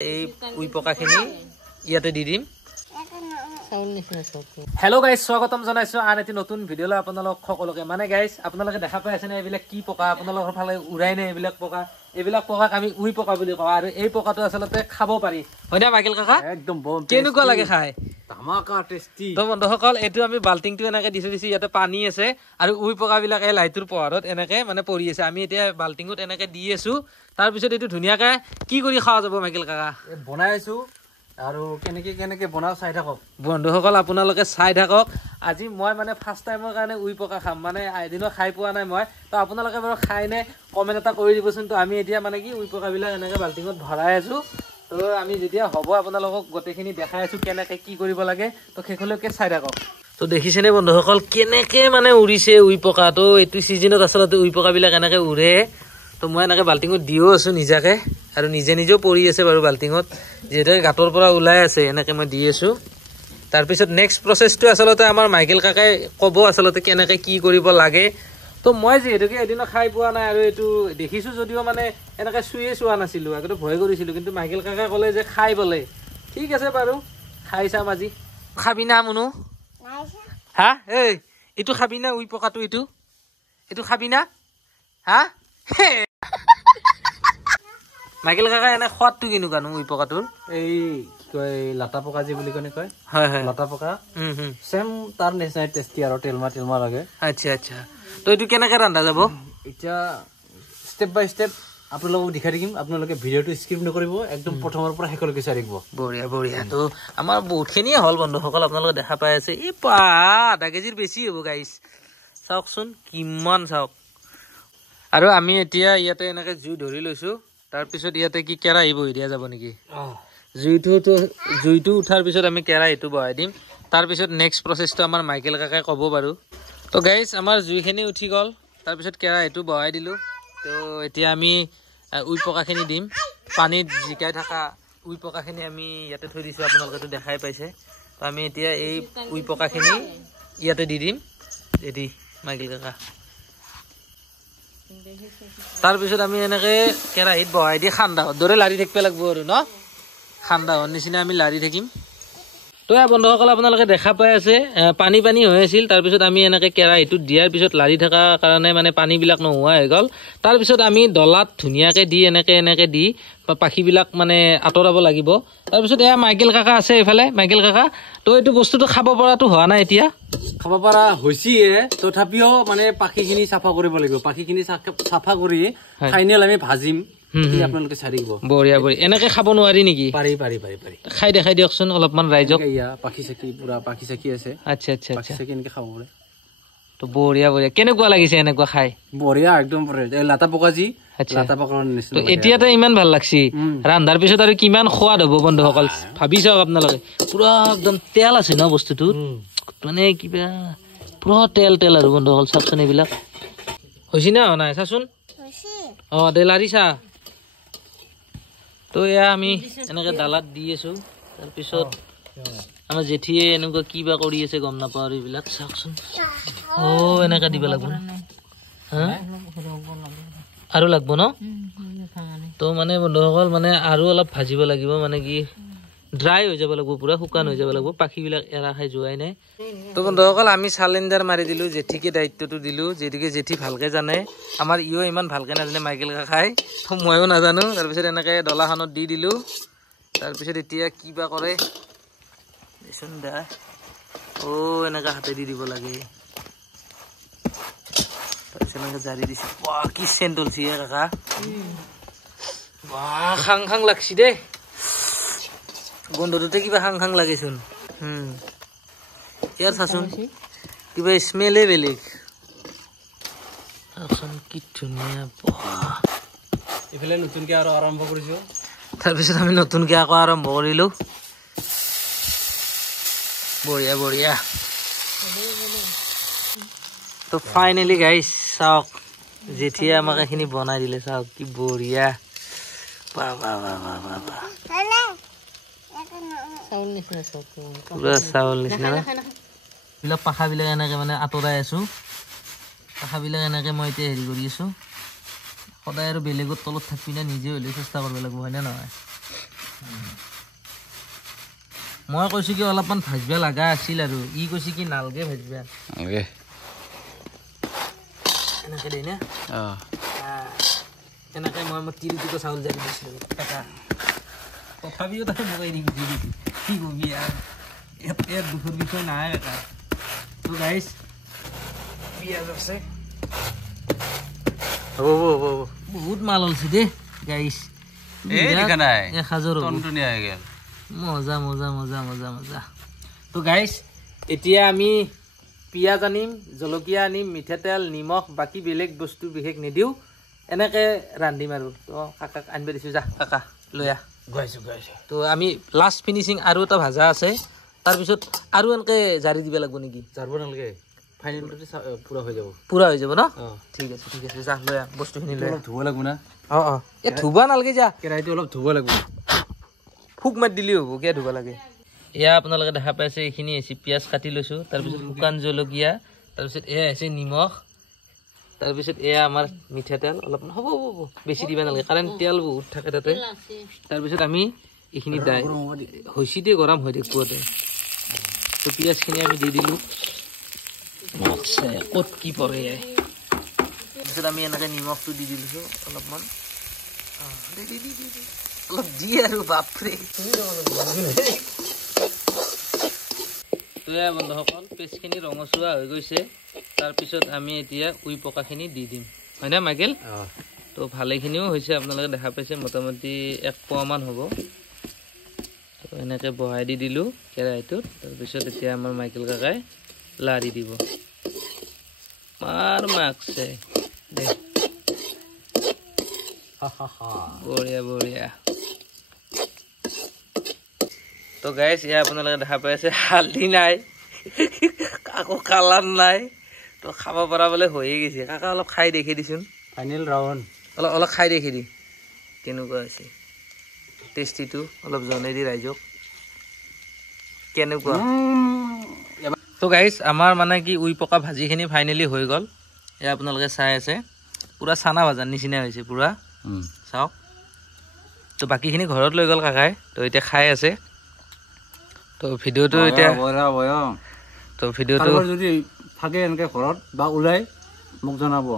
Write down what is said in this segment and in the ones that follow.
এই উই পকাখিনি ইয়াতে দি দিম হেল্ল' গাইজ স্বাগতম জনাইছো আন এটি নতুন ভিডিঅ'লৈ আপোনালোক সকলোকে মানে গাইজ আপোনালোকে দেখা পাই আছে নে এইবিলাক কি পকা আপোনালোকৰ ফালে উৰাই নে এইবিলাক পকাক আমি উই পকা বুলি কওঁ আৰু এই পকাটো আচলতে খাব পাৰি হয় না মাইকেল কাকা একদম কেনেকুৱা লাগে খাই ধমাকা টেষ্টি তো বন্ধুসকল এইটো আমি বাল্টিংটো এনেকে দিছো ইয়াতে পানী আছে আৰু উই পকাবিলাক এই লাইটৰ পোহৰত এনেকে মানে পৰি আছে আমি এতিয়া বাল্টিংত এনেকে দি আছো তাৰ পিছত এইটো ধুনিয়াকে কি কৰি খাওয়া যাব মাইকেল কাকা বনাইছো আৰু কেনেকে বনাও চাই থাকক বন্ধুসকল আপোনালোকে চাই থাকক আজি মই মানে ফাৰ্স্ট টাইমৰ কাৰণে উই পকা খাম মানে এদিনো খাই পোৱা নাই মই তো আপোনালোকে বাৰু খাই নে কমেন্ট এটা কৰি দিবচোন তো আমি এতিয়া মানে কি উই পকাবিলাক এনেকে বাল্টিংত ভৰাই আছো তো আমি যেতিয়া হ'ব আপোনালোকক গোটেইখিনি দেখাই আছো কেনেকে কি কৰিব লাগে তো খেখলৈকে চাই থাকক তো দেখিছেনে বন্ধুসকল কেনেকে মানে উৰিছে উই পকা তো এইটো সিজনত আচলতে উই পকাবিলাক এনেকে উৰে তো মই এনেকে বাল্টিংত দিও আছো নিজাকে আৰু নিজেও পৰি আছে বাৰু বাল্টিংত যেটা গাতৰ পৰা ওলাই আছে এনেকে মই দি আছো তাৰ পিছত নেক্সট প্ৰসেসটো আচলতে আমাৰ মাইকেল কাকাই ক'ব আচলতে কেনেকে কি কৰিব লাগে তো মই যেহেতুকে এদিনো খাই পোৱা নাই আৰু এইটো দেখিছো যদিও মানে এনেকে চুয়ে চোৱা নাছিলো আগতে ভয় কৰিছিলো কিন্তু মাইকেল কাকাই ক'লে যে খাই বলে ঠিক আছে বাৰু খাই চাম আজি খাবি না মুনু হা এই ইটো খাবি না উই পকাটো ইটো খাবি না হা মাইকেল কাকা এনে খোৱাটো কিনুকানো উই পকাটোৰ এই কি কয় লাটা পকা যি বুলি কয় হয় হয় লাটা পকা সেম তাৰ নিচিনাই টেষ্টি আৰু তেলমা লাগে আচ্ছা আচ্ছা তো এইটো কেনেকে ৰান্ধা যাব এতিয়া ষ্টেপ বাই ষ্টেপ আপোনালোকক দেখাই থাকিম আপোনালোকে ভিডিঅ'টো স্কিপ নকৰিব একদম প্ৰথমৰ পৰা শেষলৈকে চাই থাকিব বঢ়িয়া তো আমাৰ বহুতখিনিয়ে হ'ল বন্ধুসকল আপোনালোকে দেখা পাই আছে এই আধা কেজিৰ বেছি হ'ব গাইছ চাওকচোন কিমান চাওক আৰু আমি এতিয়া ইয়াতে এনেকে জুই ধৰি লৈছো তাৰ পিছত ইয়াতে কি কেৰাহী বহি দিয়া যাব নেকি জুইটো উঠাৰ পিছত আমি কেৰাহীটো বহাই দিম তাৰ পিছত নেক্সট প্ৰসেসটো আমাৰ মাইকেল কাকাই ক'ব বাৰু তো গাইজ আমাৰ জুইখিনি উঠি গ'ল তাৰ পিছত কেৰাহীটো বহাই দিলো তো এতিয়া আমি উই পকাখিনি দিম পানীত জিকাই থকা উই পকাখিনি আমি ইয়াতে থৈ দিছো আপোনালোকেতো দেখাই পাইছে তো আমি এতিয়া এই উই পকাখিনি ইয়াতে দি দিম এদি মাইকেল কাকা তাৰ পিছত আমি এনেকে কেৰাহীত বহাই দি খান্দাহৰ দৰে লাৰি থাকিব লাগিব আৰু ন খান্দাহৰ নিচিনা আমি লাৰি থাকিম তো বন্ধুসকল আপোনালোকে দেখা পাই আছে পানী হৈ আছিল তাৰ পিছত আমি এনেকে কেৰাহীটোত দিয়াৰ পিছত লাৰি থকা কাৰণে মানে পানীবিলাক নোহোৱা হৈ গ'ল তাৰ পিছত আমি ডলাত ধুনীয়াকে দি এনেকে দি পাখিবিলাক মানে আঁতৰাব লাগিব তাৰ পিছত এয়া মাইকেল কাকা আছে এইফালে মাইকেল কাকা তো এইটো বস্তুটো খাব পৰাটো হোৱা নাই এতিয়া খাব পৰা হৈছে তথাপিও মানে পাখিখিনি চাফা কৰিব লাগিব পাখিখিনি চাফা কৰি ফাইনেল আমি ভাজিম আপোনালোকে চাই দিব বঢ়িয়া এনেকে খাব নোৱাৰি নেকি পাৰি খাই দেখাই দিয়কচোন অলপমান ৰাইজক পাখি চাকি আছে আচ্ছা এনেকে খাব পাৰে তো বঢ়িয়া কেনেকুৱা লাগিছে এনেকুৱা খাই বঢ়িয়া একদম লাটা পকা যি লাটা পকাৰ নিচিনা এতিয়াতে ইমান ভাল লাগছি ৰান্ধাৰ পিছত আৰু কিমান সোৱাদ হ'ব বন্ধুসকল ভাবি চাওক আপোনালোকে পুৰা একদম তেল আছে ন বস্তুটোত মানে কিবা পুৰা তেল আৰু বন্ধুসকল চাওকচোন এইবিলাক হৈছে না নাই চাচোন দে লাৰিছা তো এয়া আমি এনেকে ডালাত দি আছো তাৰপিছত আমাৰ জেঠিয়ে এনেকুৱা কিবা কৰি আছে গম নাপাওঁ আৰু এইবিলাক চাওকচোন এনেকা দিব লাগিব আৰু লাগব ন তো মানে বন্ধুসকল মানে আৰু অলপ ভাজিব লাগিব মানে কি ড্ৰাই হৈ যাব লাগিব পুৰা শুকান হৈ যাব লাগিব পাখিবিলাক এৰা খাই যোৱাই নাই তো বন্ধুসকল আমি চালেণ্ডাৰ মাৰি দিলো জেঠিকে দায়িত্বটো দিলো যেটিকে জেঠি ভালকে জানে আমাৰ ইও ইমান ভালকে নাজানে মাইকেল কাকাই তো ময়ো নাজানো তাৰপিছত এনেকে ডলাখনত দি দিলো তাৰপিছত এতিয়া কিবা কৰে দেচোন দা এনেকা হাতে দি দিব লাগে তাৰপিছত এনেকে জাৰি দিছে কি চেণ্ট ওলছি কাকা খাং লাগছি দেই গন্ধটোতে কিবা খাং লাগেচোন ইয়াৰ চাচোন কিবা স্মেলে বেলেগ কি ধুনীয়া এইফালে নতুনকে আৰু আৰম্ভ কৰিছো তাৰপিছত আমি নতুনকে আকৌ আৰম্ভ কৰিলো বঢ়িয়া তো ফাইনেলি গাইছ চাওক জেঠিয়ে আমাক এইখিনি বনাই দিলে চাওক কি বঢ়িয়া পুৰা চাউল নিচিনা এইবিলাক পাখাবিলাক এনেকে মানে আঁতৰাই আছো পাখাবিলাক এনেকে মই এতিয়া হেৰি কৰি আছো সদায় আৰু বেলেগৰ তলত থাকি না নিজে হ'লে চেষ্টা কৰিব লাগিব হয় না নহয় মই কৈছো কি অলপমান ভাজিব লগা আছিল আৰু ই কৈছে কি নালগে ভাজিব নালগে এনেকে দেই না এনেকে মই 3 কিলো চাউল জাৰি দিছিলো টাকা তথাপিও তাকে মগাই দি কি কবি আৰু এর দুপুর বিষয় নাই এটা তো গাইস পিয়াজ আছে ও বহুত মাল হলছে দে গাইস এই দেখা নাই 1000 টনটনি হয়ে গেল মজা মজা মজা মজা মজা তো গাইস এতিয়া আমি পিয়াজ আনিম জলকীয়া আনিম মিঠাতেল নিমখ বাকি বেলেগ বস্তু বিশেষ নিদিও এনেকে ৰান্ধিম আৰু তো কাকাক আনবে দিছো যা কাকা লয়া গাইছো তো আমি লাস্ট ফিনিশিং আৰু এটা ভাজা আছে তাৰ পিছত আৰু এনেকে জাৰি দিব লাগিব নেকি জাৰব নালগে ফাইনেলটো পুৰা হৈ যাব ন ঠিক আছে যা লয়া বস্তুখিনি লয়া অলপ ধুব লাগিব না এ ধুবা নালগে যা কেৰাইটো অলপ ধুব লাগিব ফুক মাৰ দিলি হ'ব কিয় ধুবা লাগে এয়া আপোনালোকে দেখা পাইছে এইখিনি আছে পিয়াজ কাটি লৈছো তাৰ পিছত শুকান জলকীয়া তাৰ পিছত এয়া আছে নিমখ তাৰ পিছত এয়া আমাৰ মিঠাতেল অলপ হ'ব বেছি দিবা নালাগে কাৰণ তেল বহুত থাকে তাতে তাৰ পিছত আমি এইখিনি দাই হৈছিতে গৰম হৈ দেখুৱাতে তো পিয়াজখিনি আমি দি দিলো ক'ত কি পৰে তাৰপিছত আমি এনেকে নিমখটো দি দিলো অলপমান অলপ দি আৰু বাপৰে তয়া বন্ধুসকল পেষ্টখিনি ৰঙচুৱা হৈ গৈছে তাৰপিছত আমি এতিয়া উই পকাখিনি দি দিম হয় না মাইকেল তো ভালেখিনিও হৈছে আপোনালোকে দেখা পাইছে মোটামুটি 1 পোৱামান হ'ব তো এনেকৈ বহাই দি দিলোঁ কেৰাহীটোত তাৰপিছত এতিয়া আমাৰ মাইকেল কাকাই লাৰি দিব মাৰ মাকছে দে বঢ়িয়া বঢ়িয়া তো গাইস ইয়া আপোনালোকে দেখা পাইছে হালধি নাই কাকো কালাৰ নাই তো খাব পৰা বলে হৈয়ে গৈছে কাকা অলপ খাই দেখি দিছোন ফাইনেল ৰাউণ্ড অলপ খাই দেখি দি কেনেকুৱা হৈছে টেষ্টিটো অলপ জনাই দি ৰাইজক কেনেকুৱা তো গাইস আমাৰ মানে কি উই পকা ভাজিখিনি ফাইনেলি হৈ গ'ল এয়া আপোনালোকে চাই আছে পুৰা চানা ভাজাৰ নিচিনা হৈছে পুৰা চাওক তো বাকীখিনি ঘৰত লৈ গ'ল কাকাই তো এতিয়া খাই আছে তো ভিডিওটো এতিয়া তো ভিডিওটো যদি থাকে এনেকে ঘৰত বা ওলাই মোক জনাব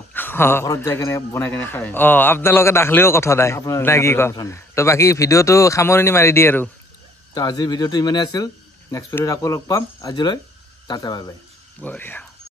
ঘৰত যাই কেনে বনাই কেনে খাই আপোনালোকে দাখলিও কথা নাই না কি কয় তো বাকী ভিডিওটো সামৰণি মাৰি দিয়ে আৰু তো আজিৰ ভিডিওটো ইমানেই আছিল নেক্সট ভিডিঅ'ত আকৌ লগ পাম আজিলৈ টাটা বাই বাই বঢ়িয়া